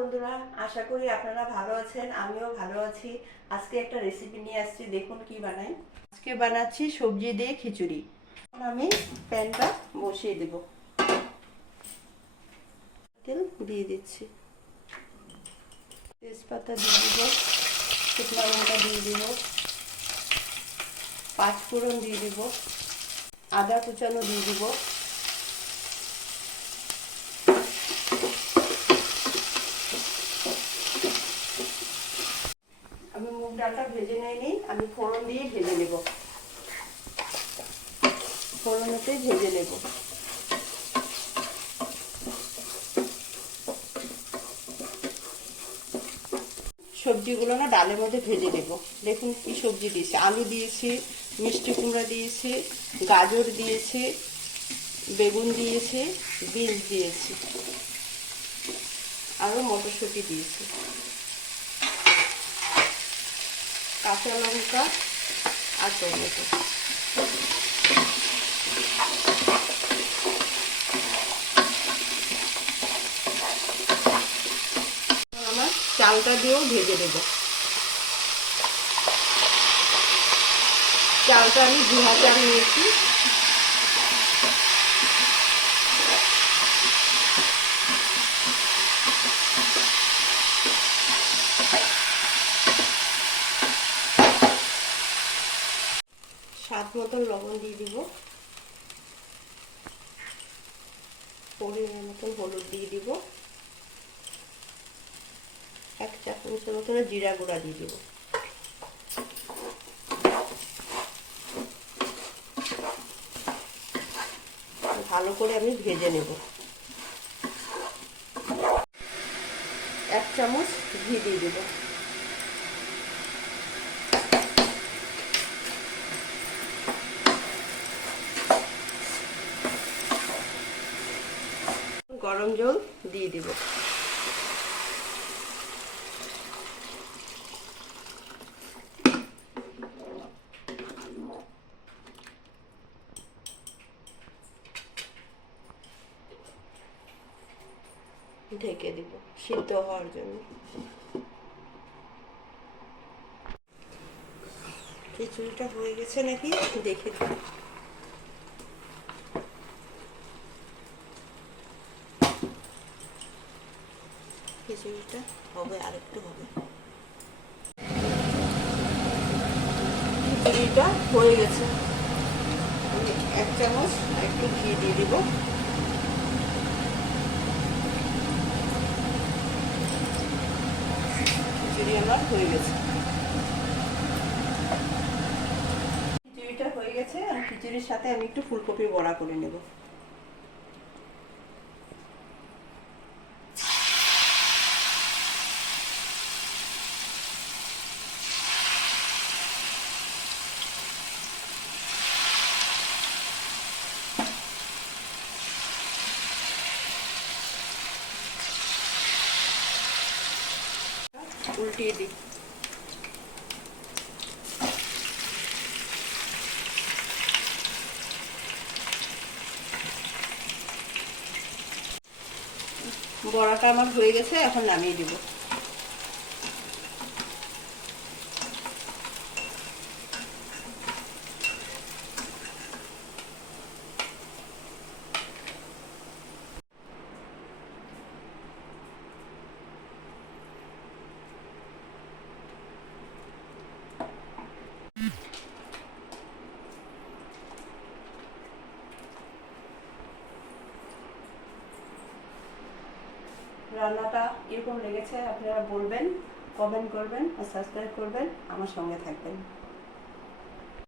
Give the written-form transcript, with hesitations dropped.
বন্ধুরা, আশা করি আপনারা ভালো আছেন। আমিও ভালো আছি। আজকে একটা রেসিপি নিয়ে আসছি, দেখুন কি বানাই। আজকে বানাচ্ছি সবজি দিয়ে খিচুড়ি। আমি প্যানটা বসিয়ে দেব, তেল দিয়ে দিচ্ছি, তেজপাতা দিয়ে দিব, শুকনো লঙ্কা দিয়ে দিব, পাঁচফোড়ন দিয়ে দিব, আদা কুচানো দিয়ে দিব, আমি মুগ ডালটা ভেজে নিই, আমি ফোড়ন দিয়ে ভেজে নেব, ফোড়নেতে ভেজে নেব। সবজিগুলো না ডালের মধ্যে ভেজে নেব। দেখুন কি সবজি দিয়েছি, আলু দিয়েছি, মিষ্টি কুমড়া দিয়েছি, গাজর দিয়েছি, বেগুন দিয়েছি, বিনস দিয়েছি, আরও মটরশুঁটি দিয়েছি, কাঁচা লঙ্কা আর টমেটো। আমার চালটা দিয়েও ভেজে দেব। চালটা আমি ধোয়া চাল নিয়েছি। স্বাদ মতন লবণ দিয়ে দিব, পরিমাণ মতন হলুদ দিয়ে দিব, 1 চা চামচের মতন জিরা গুঁড়া দিয়ে দিব। ভালো করে আমি ভেজে নেব। 1 চামচ ঘি দিয়ে দেব। গরম জল দিয়ে দেব। ঢেকে দেব সিদ্ধ হওয়ার জন্য। খিচুড়িটা হয়ে গেছে নাকি দেখে দিই। খিচুড়িটা হবে, আরেকটু হবে। খিচুড়িটা হয়ে গেছে। আমি 1 চামচ একটু ঘি দিয়ে দিব। খিচুড়ি আমার হয়ে গেছে। খিচুড়িটা হয়ে গেছে, আর খিচুড়ির সাথে আমি একটু ফুলকপির বড়া করে নেব। উল্টিয়ে দিই। বড়াটা আমার হয়ে গেছে, এখন নামিয়ে দিব। রান্নাটা কিরকম লেগেছে আপনারা বলবেন, কমেন্ট করবেন আর সাবস্ক্রাইব করবেন, আমার সঙ্গে থাকবেন।